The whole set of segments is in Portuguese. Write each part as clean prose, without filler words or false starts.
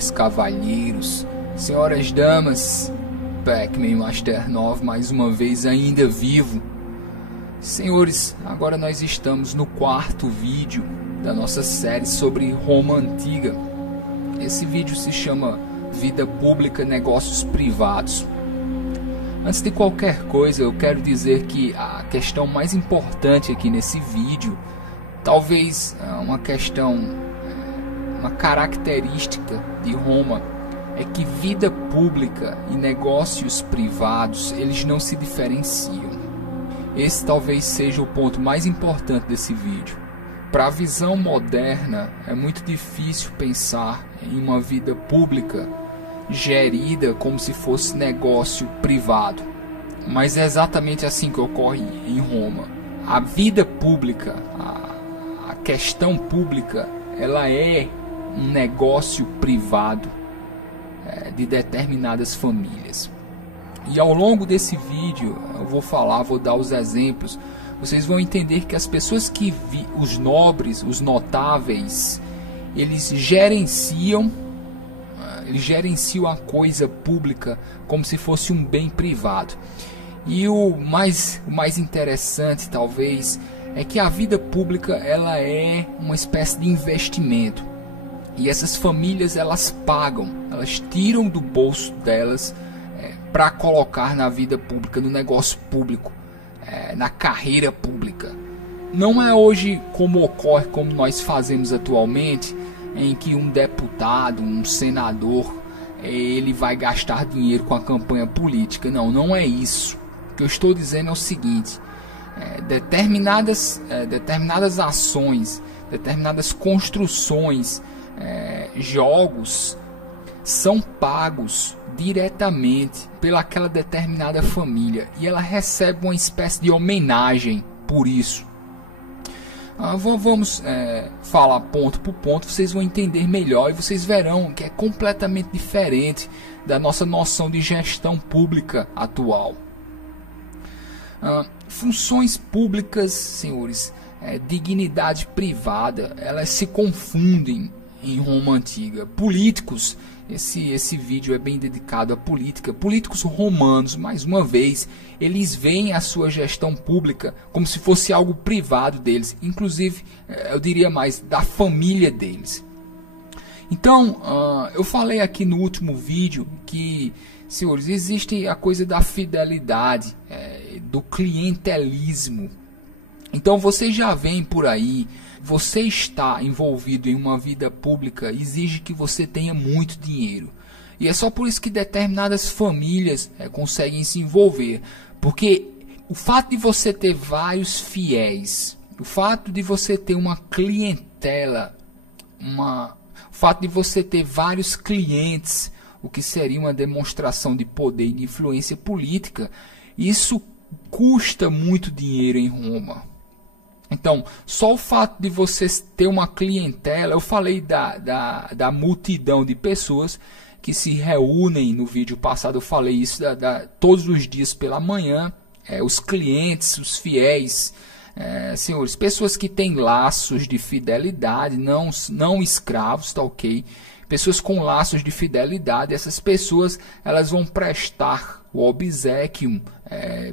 senhores cavalheiros, senhoras damas, Pac-Man Master 9 mais uma vez ainda vivo. Senhores, agora nós estamos no quarto vídeo da nossa série sobre Roma Antiga. Esse vídeo se chama Vida Pública, Negócios Privados. Antes de qualquer coisa, eu quero dizer que a questão mais importante aqui nesse vídeo, talvez uma característica de Roma, é que vida pública e negócios privados, eles não se diferenciam. Esse talvez seja o ponto mais importante desse vídeo. Para a visão moderna, é muito difícil pensar em uma vida pública gerida como se fosse negócio privado. Mas é exatamente assim que ocorre em Roma. A vida pública, a questão pública, ela é um negócio privado de determinadas famílias. E ao longo desse vídeo eu vou dar os exemplos. Vocês vão entender que as pessoas os nobres, os notáveis, eles gerenciam a coisa pública como se fosse um bem privado. E o mais interessante talvez é que a vida pública ela é uma espécie de investimento. E essas famílias elas pagam, elas tiram do bolso delas para colocar na vida pública, no negócio público, na carreira pública. Não é hoje como ocorre, como nós fazemos atualmente, em que um deputado, um senador, ele vai gastar dinheiro com a campanha política. Não é isso. O que eu estou dizendo é o seguinte: determinadas ações, determinadas construções, jogos são pagos diretamente pelaquela determinada família e ela recebe uma espécie de homenagem por isso. Vamos falar ponto por ponto, vocês vão entender melhor e vocês verão que é completamente diferente da nossa noção de gestão pública atual. Funções públicas, senhores, dignidade privada, elas se confundem em Roma Antiga. Políticos, esse vídeo é bem dedicado à política. Políticos romanos, mais uma vez, eles veem a sua gestão pública como se fosse algo privado deles, inclusive, eu diria mais, da família deles. Então, eu falei aqui no último vídeo que, senhores, existe a coisa da fidelidade, do clientelismo. Então, vocês já veem por aí. Você está envolvido em uma vida pública exige que você tenha muito dinheiro. E é só por isso que determinadas famílias conseguem se envolver. Porque o fato de você ter vários fiéis, o fato de você ter uma clientela, o fato de você ter vários clientes, o que seria uma demonstração de poder e de influência política, isso custa muito dinheiro em Roma. Então, só o fato de você ter uma clientela, eu falei da multidão de pessoas que se reúnem no vídeo passado, eu falei isso todos os dias pela manhã, os clientes, os fiéis, senhores, pessoas que têm laços de fidelidade, não escravos, tá ok? Pessoas com laços de fidelidade, essas pessoas elas vão prestar o obséquio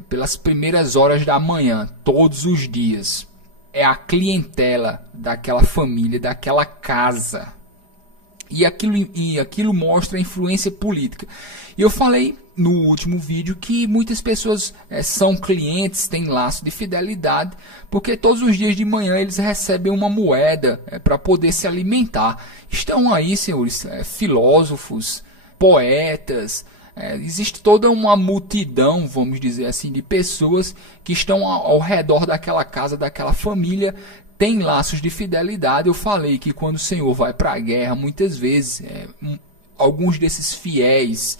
pelas primeiras horas da manhã, todos os dias. É a clientela daquela família, daquela casa. E aquilo mostra a influência política. E eu falei no último vídeo que muitas pessoas são clientes, têm laço de fidelidade, porque todos os dias de manhã eles recebem uma moeda para poder se alimentar. Estão aí, senhores, filósofos, poetas. Existe toda uma multidão, vamos dizer assim, de pessoas que estão ao redor daquela casa, daquela família, tem laços de fidelidade. Eu falei que quando o Senhor vai para a guerra, muitas vezes, alguns desses fiéis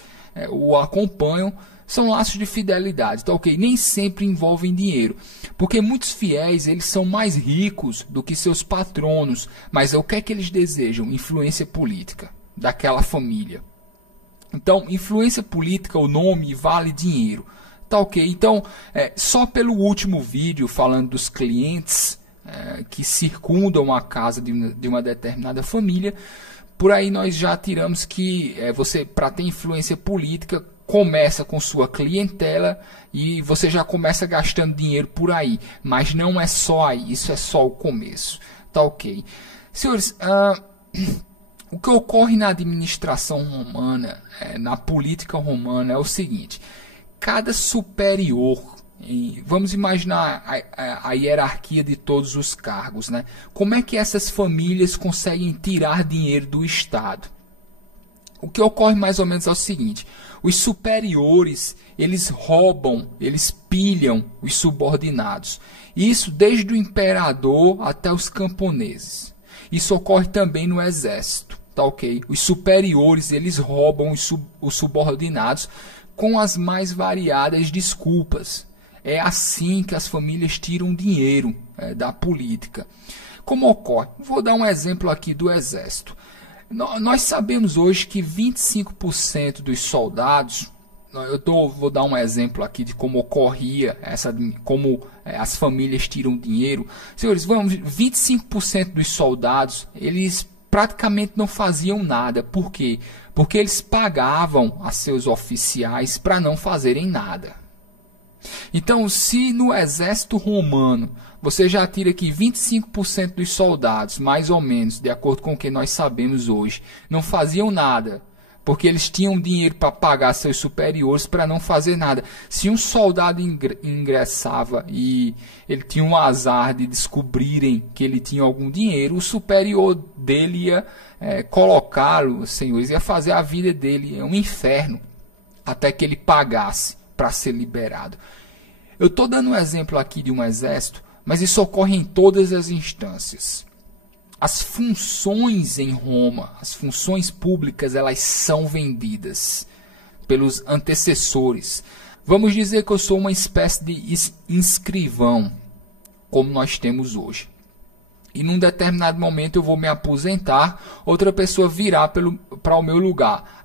o acompanham, são laços de fidelidade, tá ok? Nem sempre envolvem dinheiro, porque muitos fiéis, eles são mais ricos do que seus patronos, mas o que é que eles desejam? Influência política daquela família. Então, influência política, o nome vale dinheiro. Tá ok? Então, só pelo último vídeo falando dos clientes que circundam a casa de uma determinada família, Por aí nós já tiramos que você, para ter influência política, começa com sua clientela e você já começa gastando dinheiro por aí. Mas não é só aí, isso é só o começo. Tá ok. Senhores, o que ocorre na administração romana, na política romana, é o seguinte: cada superior, vamos imaginar a hierarquia de todos os cargos, né? Como é que essas famílias conseguem tirar dinheiro do Estado? O que ocorre mais ou menos é o seguinte: os superiores, eles roubam, eles pilham os subordinados. Isso desde o imperador até os camponeses. Isso ocorre também no exército, tá ok? Os superiores, eles roubam os subordinados com as mais variadas desculpas. É assim que as famílias tiram dinheiro da política. Como ocorre? Vou dar um exemplo aqui do exército. Nós sabemos hoje que 25% dos soldados, vou dar um exemplo aqui de como ocorria, como as famílias tiram dinheiro. Senhores, 25% dos soldados, eles praticamente não faziam nada. Por quê? Porque eles pagavam a seus oficiais para não fazerem nada. Então, se no exército romano você já tira aqui 25% dos soldados, mais ou menos, de acordo com o que nós sabemos hoje, não faziam nada, porque eles tinham dinheiro para pagar seus superiores para não fazer nada. Se um soldado ingressava e ele tinha um azar de descobrirem que ele tinha algum dinheiro, o superior dele ia colocá-lo, senhores, ia fazer a vida dele um inferno, até que ele pagasse para ser liberado. Eu estou dando um exemplo aqui de um exército, mas isso ocorre em todas as instâncias. As funções em Roma, as funções públicas, elas são vendidas pelos antecessores. Vamos dizer que eu sou uma espécie de escrivão, como nós temos hoje. E num determinado momento eu vou me aposentar, outra pessoa virá para o meu lugar.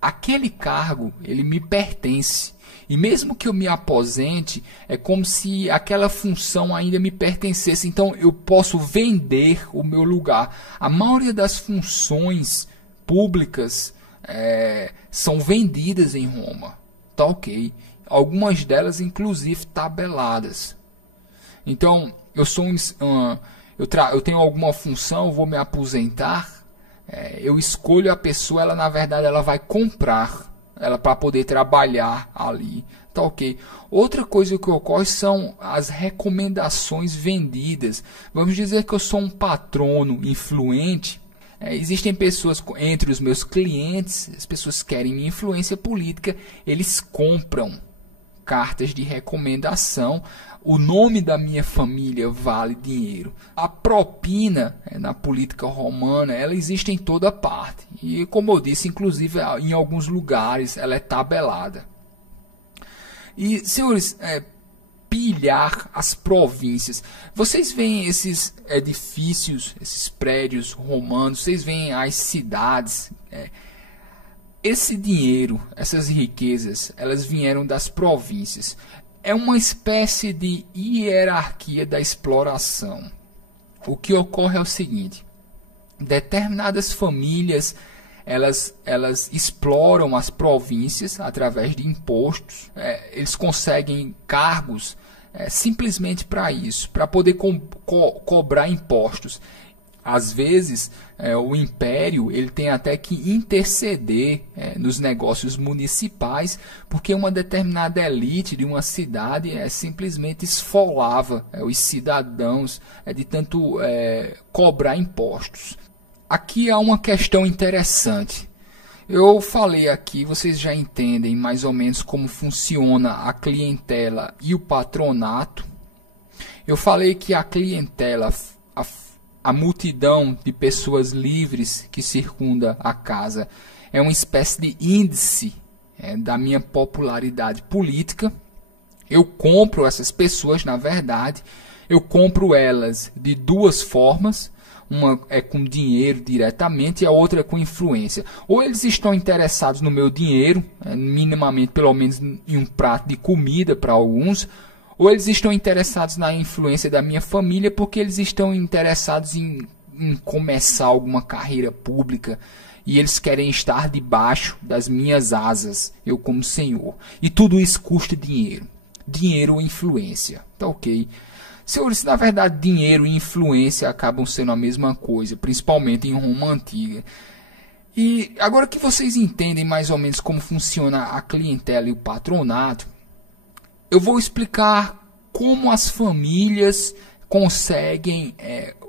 Aquele cargo, ele me pertence. E mesmo que eu me aposente, é como se aquela função ainda me pertencesse. Então eu posso vender o meu lugar. A maioria das funções públicas são vendidas em Roma. Tá ok. Algumas delas, inclusive, tabeladas. Então, eu tenho alguma função, eu vou me aposentar. Eu escolho a pessoa, ela na verdade ela vai comprar ela para poder trabalhar ali, tá ok? Outra coisa que ocorre são as recomendações vendidas. Vamos dizer que eu sou um patrono influente. Existem pessoas entre os meus clientes, as pessoas que querem minha influência política, eles compram cartas de recomendação. O nome da minha família vale dinheiro. A propina na política romana, ela existe em toda parte. E como eu disse, inclusive em alguns lugares ela é tabelada. E, senhores, pilhar as províncias. Vocês veem esses edifícios, esses prédios romanos, vocês veem as cidades. Esse dinheiro, essas riquezas, elas vieram das províncias. É uma espécie de hierarquia da exploração. O que ocorre é o seguinte: determinadas famílias elas exploram as províncias através de impostos. Eles conseguem cargos simplesmente para isso, para poder cobrar impostos. Às vezes, o império ele tem até que interceder nos negócios municipais, porque uma determinada elite de uma cidade simplesmente esfolava os cidadãos de tanto cobrar impostos. Aqui há uma questão interessante. Eu falei aqui, vocês já entendem mais ou menos como funciona a clientela e o patronato. Eu falei que a clientela, a multidão de pessoas livres que circunda a casa, é uma espécie de índice da minha popularidade política. Eu compro essas pessoas, na verdade, eu compro elas de duas formas. Uma é com dinheiro diretamente e a outra é com influência. Ou eles estão interessados no meu dinheiro, minimamente, pelo menos em um prato de comida para alguns, ou eles estão interessados na influência da minha família porque eles estão interessados em em começar alguma carreira pública e eles querem estar debaixo das minhas asas, eu como senhor. E tudo isso custa dinheiro. Dinheiro ou influência, tá ok? Senhores, na verdade, dinheiro e influência acabam sendo a mesma coisa, principalmente em Roma Antiga. E agora que vocês entendem mais ou menos como funciona a clientela e o patronato, eu vou explicar como as famílias conseguem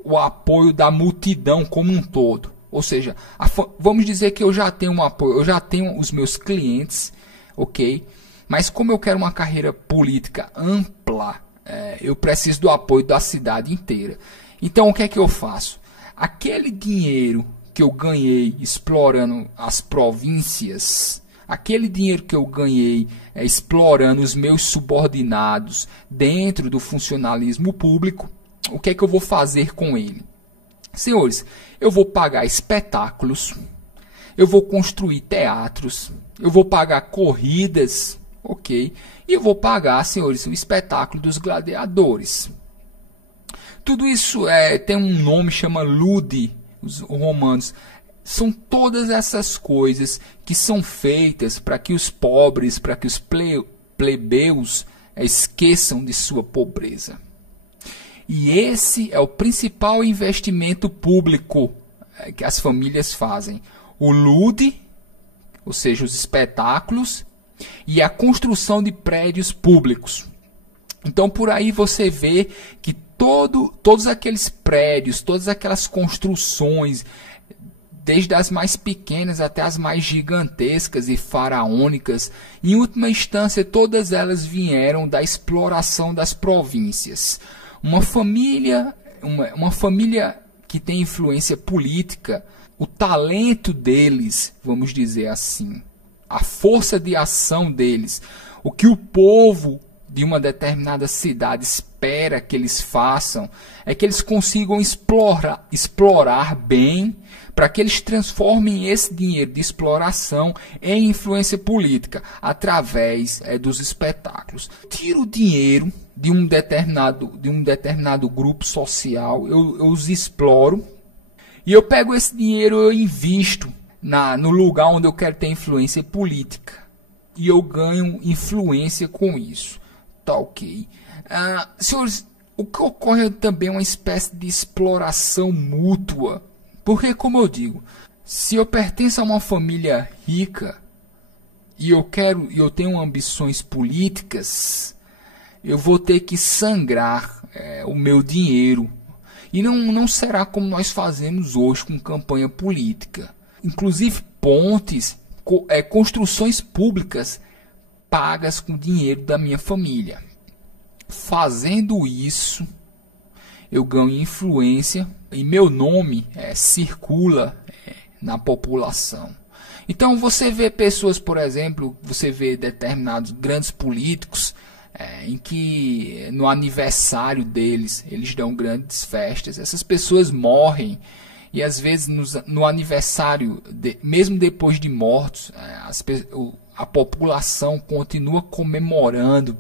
o apoio da multidão como um todo. Ou seja, vamos dizer que eu já tenho um apoio, eu já tenho os meus clientes, ok? Mas como eu quero uma carreira política ampla, eu preciso do apoio da cidade inteira. Então o que é que eu faço? Aquele dinheiro que eu ganhei explorando as províncias, aquele dinheiro que eu ganhei explorando os meus subordinados dentro do funcionalismo público, o que é que eu vou fazer com ele? Senhores, eu vou pagar espetáculos, eu vou construir teatros, eu vou pagar corridas, ok? E eu vou pagar, senhores, o espetáculo dos gladiadores. Tudo isso tem um nome, chama ludi, os romanos. São todas essas coisas que são feitas para que os pobres, para que os plebeus esqueçam de sua pobreza. E esse é o principal investimento público que as famílias fazem. O lude, ou seja, os espetáculos, e a construção de prédios públicos. Então, por aí você vê que todos aqueles prédios, todas aquelas construções, desde as mais pequenas até as mais gigantescas e faraônicas, em última instância, todas elas vieram da exploração das províncias. Uma família que tem influência política, o talento deles, vamos dizer assim, a força de ação deles, o que o povo de uma determinada cidade espera que eles façam, é que eles consigam explorar bem, para que eles transformem esse dinheiro de exploração em influência política, através dos espetáculos. Tira o dinheiro de um determinado grupo social, eu os exploro, e eu pego esse dinheiro e eu invisto no lugar onde eu quero ter influência política. E eu ganho influência com isso. Tá ok. Senhores, o que ocorre também é uma espécie de exploração mútua. Porque, como eu digo, se eu pertenço a uma família rica e eu tenho ambições políticas, eu vou ter que sangrar o meu dinheiro. E não será como nós fazemos hoje com campanha política. Inclusive pontes, construções públicas pagas com dinheiro da minha família. Fazendo isso, eu ganho influência e meu nome circula na população. Então você vê pessoas, por exemplo, você vê determinados grandes políticos em que no aniversário deles eles dão grandes festas. Essas pessoas morrem e às vezes no aniversário, mesmo depois de mortos, a população continua comemorando,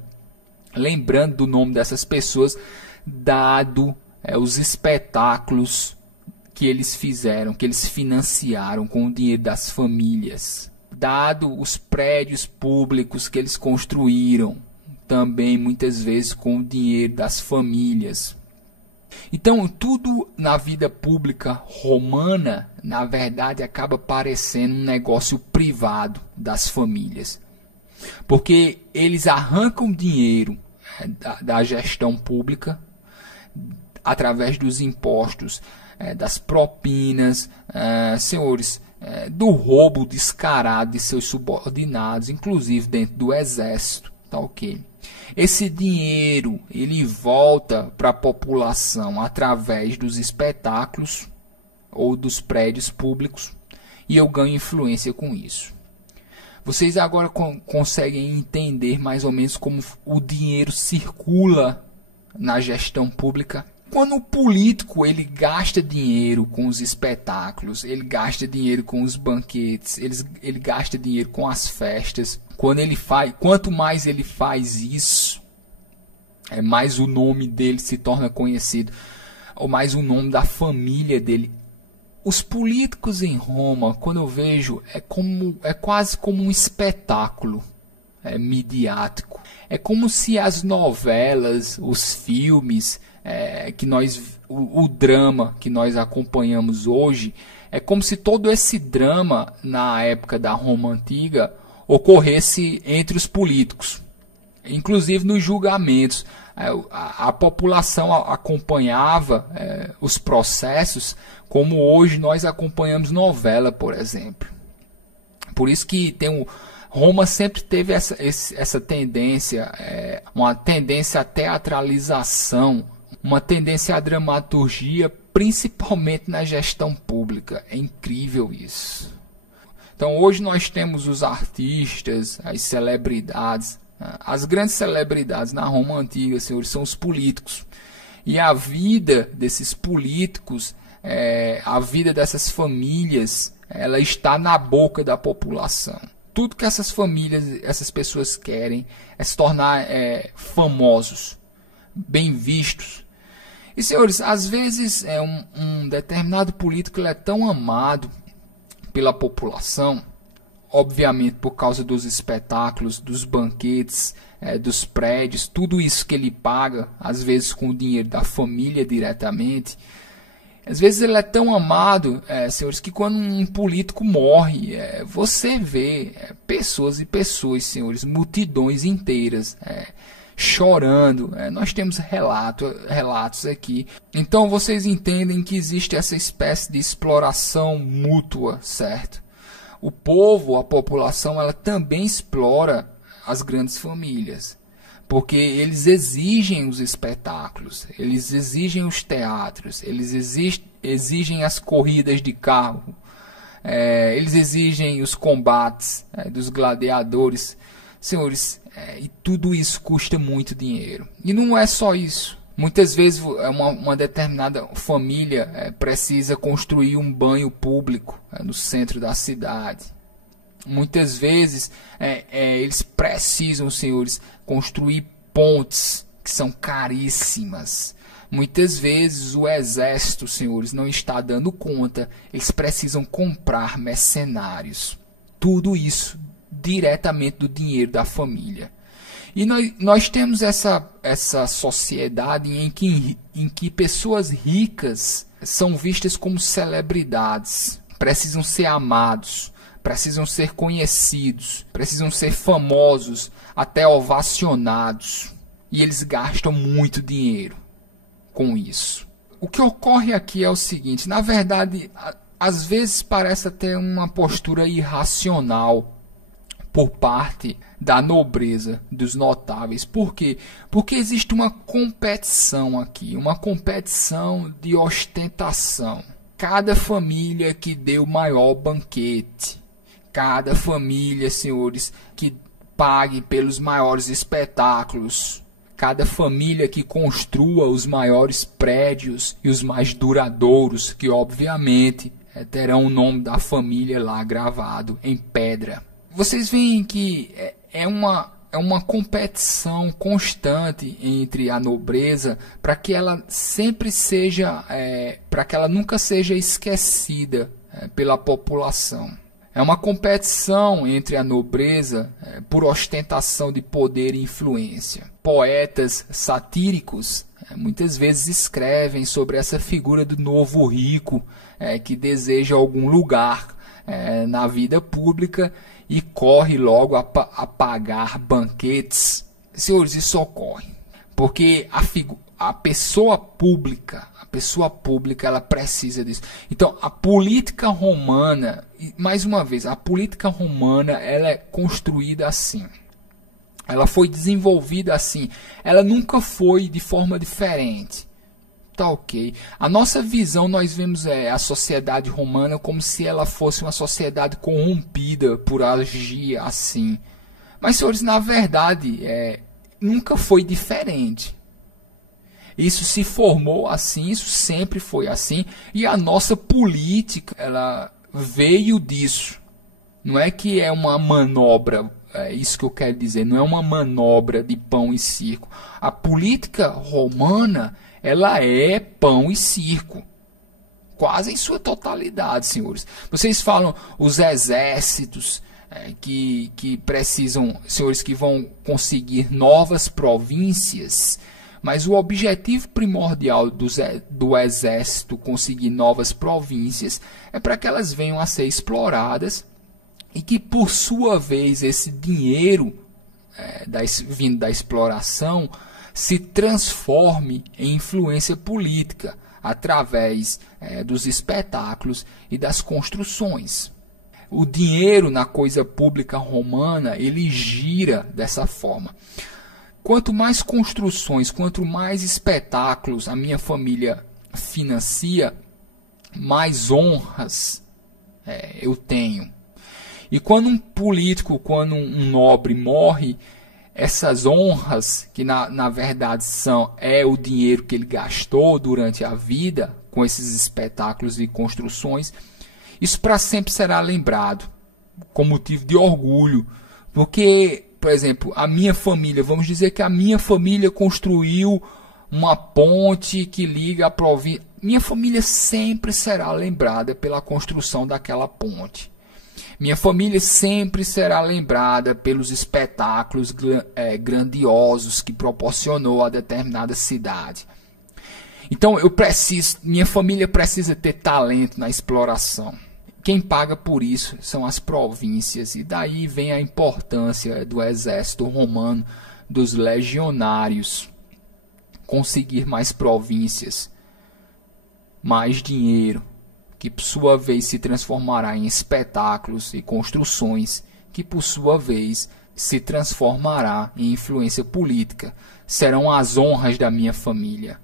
lembrando do nome dessas pessoas, dado os espetáculos que eles fizeram, que eles financiaram com o dinheiro das famílias, dado os prédios públicos que eles construíram, também muitas vezes com o dinheiro das famílias. Então, tudo na vida pública romana, na verdade, acaba parecendo um negócio privado das famílias. Porque eles arrancam dinheiro da gestão pública, através dos impostos, das propinas, senhores, do roubo descarado de seus subordinados, inclusive dentro do exército. Tá ok? Esse dinheiro ele volta para a população através dos espetáculos ou dos prédios públicos e eu ganho influência com isso. Vocês agora conseguem entender mais ou menos como o dinheiro circula na gestão pública? Quando o político ele gasta dinheiro com os espetáculos, ele gasta dinheiro com os banquetes, ele gasta dinheiro com as festas. Quanto mais ele faz isso, mais o nome dele se torna conhecido. ou mais o nome da família dele. Os políticos em Roma, quando eu vejo, é quase como um espetáculo midiático. É como se as novelas, os filmes, o drama que nós acompanhamos hoje, é como se todo esse drama na época da Roma Antiga ocorresse entre os políticos. Inclusive nos julgamentos, a população acompanhava os processos como hoje nós acompanhamos novela, por exemplo. Por isso que Roma sempre teve essa tendência, uma tendência à teatralização, uma tendência à dramaturgia, principalmente na gestão pública. É incrível isso. Então hoje nós temos os artistas, as celebridades. As grandes celebridades na Roma Antiga, senhores, são os políticos. E a vida desses políticos, a vida dessas famílias, ela está na boca da população. Tudo que essas famílias, essas pessoas querem é se tornar famosos, bem vistos. E, senhores, às vezes um determinado político ele é tão amado pela população, obviamente por causa dos espetáculos, dos banquetes, dos prédios, tudo isso que ele paga, às vezes com o dinheiro da família diretamente. Às vezes ele é tão amado, senhores, que quando um político morre, você vê pessoas e pessoas, senhores, multidões inteiras chorando. Nós temos relatos aqui. Então vocês entendem que existe essa espécie de exploração mútua, certo? O povo, a população, ela também explora as grandes famílias, porque eles exigem os espetáculos, eles exigem os teatros, eles exigem as corridas de carro, eles exigem os combates dos gladiadores. Senhores, e tudo isso custa muito dinheiro. E não é só isso. Muitas vezes uma determinada família precisa construir um banho público no centro da cidade. Muitas vezes eles precisam, senhores, construir pontes que são caríssimas. Muitas vezes o exército, senhores, não está dando conta. Eles precisam comprar mercenários. Tudo isso diretamente do dinheiro da família. E nós temos essa sociedade em que pessoas ricas são vistas como celebridades, precisam ser amados, precisam ser conhecidos, precisam ser famosos, até ovacionados. E eles gastam muito dinheiro com isso. O que ocorre aqui é o seguinte, na verdade, às vezes parece até uma postura irracional por parte da nobreza, dos notáveis. Por quê? Porque existe uma competição aqui, uma competição de ostentação. Cada família que dê o maior banquete, cada família, senhores, que pague pelos maiores espetáculos, cada família que construa os maiores prédios e os mais duradouros, que obviamente terão o nome da família lá gravado em pedra. Vocês veem que é uma competição constante entre a nobreza para que ela sempre seja, para que ela nunca seja esquecida pela população. É uma competição entre a nobreza por ostentação de poder e influência. Poetas satíricos muitas vezes escrevem sobre essa figura do novo rico que deseja algum lugar na vida pública e corre logo a pagar banquetes. Senhores, isso ocorre porque a pessoa pública, ela precisa disso. Então, a política romana, mais uma vez, a política romana, ela é construída assim. Ela foi desenvolvida assim. Ela nunca foi de forma diferente. Tá ok. A nossa visão, nós vemos a sociedade romana como se ela fosse uma sociedade corrompida por agir assim. Mas, senhores, na verdade, nunca foi diferente. Isso se formou assim, isso sempre foi assim. E a nossa política, ela veio disso. Não é que é uma manobra É isso que eu quero dizer, não é uma manobra de pão e circo. A política romana, ela é pão e circo. Quase em sua totalidade, senhores. Vocês falam os exércitos que precisam, senhores, que vão conseguir novas províncias, mas o objetivo primordial do exército conseguir novas províncias é para que elas venham a ser exploradas e que, por sua vez, esse dinheiro vindo da exploração se transforme em influência política através dos espetáculos e das construções. O dinheiro na coisa pública romana, ele gira dessa forma. Quanto mais construções, quanto mais espetáculos a minha família financia, mais honras eu tenho. E quando um político, quando um nobre morre, essas honras, que na verdade é o dinheiro que ele gastou durante a vida com esses espetáculos e construções, isso para sempre será lembrado com motivo de orgulho. Porque, por exemplo, a minha família, vamos dizer que a minha família construiu uma ponte que liga a província. Minha família sempre será lembrada pela construção daquela ponte. Minha família sempre será lembrada pelos espetáculos grandiosos que proporcionou a determinada cidade. Então minha família precisa ter talento na exploração. Quem paga por isso são as províncias, e daí vem a importância do exército romano, dos legionários, conseguir mais províncias, mais dinheiro, que por sua vez se transformará em espetáculos e construções, que por sua vez se transformará em influência política. Serão as honras da minha família,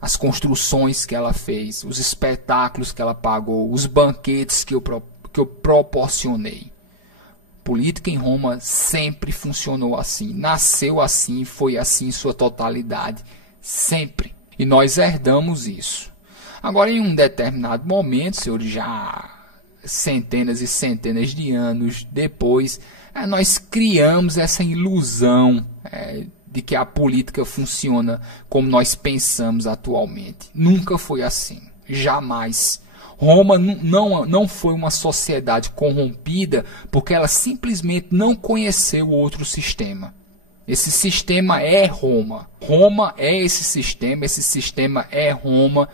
as construções que ela fez, os espetáculos que ela pagou, os banquetes que eu proporcionei. Política em Roma sempre funcionou assim, nasceu assim, foi assim em sua totalidade, sempre. E nós herdamos isso. Agora, em um determinado momento, senhores, já centenas e centenas de anos depois, nós criamos essa ilusão de que a política funciona como nós pensamos atualmente. Nunca foi assim, jamais. Roma não foi uma sociedade corrompida porque ela simplesmente não conheceu outro sistema. Esse sistema é Roma. Roma é esse sistema é Roma,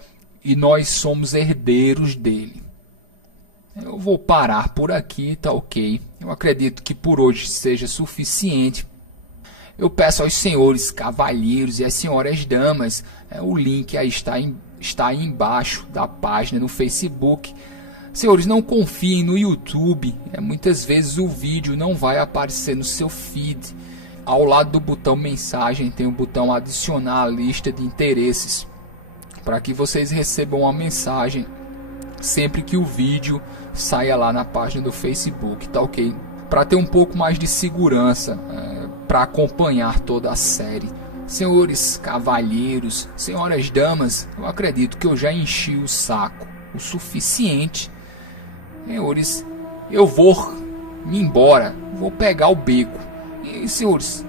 e nós somos herdeiros dele. Eu vou parar por aqui, tá ok? Eu acredito que por hoje seja suficiente. Eu peço aos senhores cavalheiros e às senhoras damas, o link aí está aí embaixo da página no Facebook. Senhores, não confiem no YouTube. Muitas vezes o vídeo não vai aparecer no seu feed. Ao lado do botão mensagem tem o botão adicionar à lista de interesses, para que vocês recebam uma mensagem sempre que o vídeo saia lá na página do Facebook, tá ok? Para ter um pouco mais de segurança, para acompanhar toda a série. Senhores cavalheiros, senhoras damas, eu acredito que eu já enchi o saco o suficiente. Senhores, eu vou me embora, vou pegar o beco. E senhores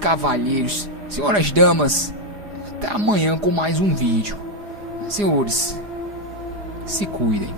cavalheiros, senhoras damas, até amanhã com mais um vídeo. Senhores, se cuidem.